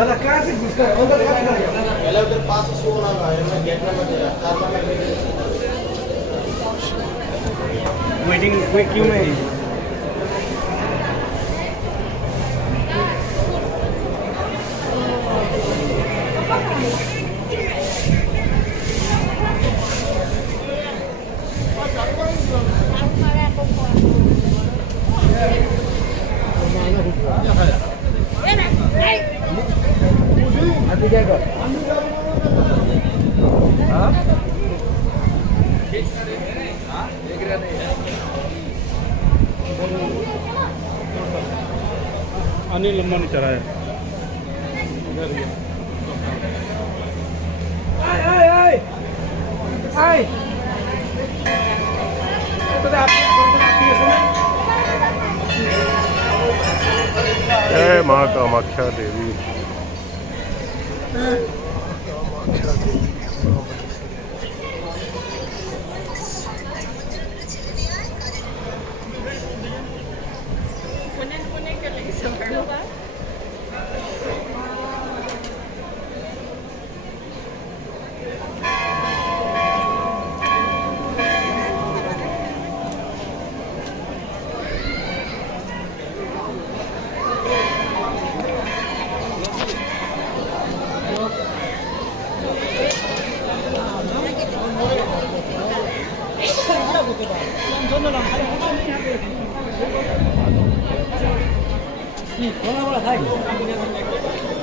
दादा काय से घुसता है अंदर क्या कर रहा है पहले उधर पास से सो रहा है मैं गेट नंबर 4 नंबर वेटिंग में क्यों में अभी क्या कर हाँ देख रहा नहीं अनिल लम्बा नहीं चढ़ा है इधर ही आए आए आए आए तो आप जय माँ कामाख्या देवी। कामाख्या देवी Ponen que le hizo verdad. कौन वाला था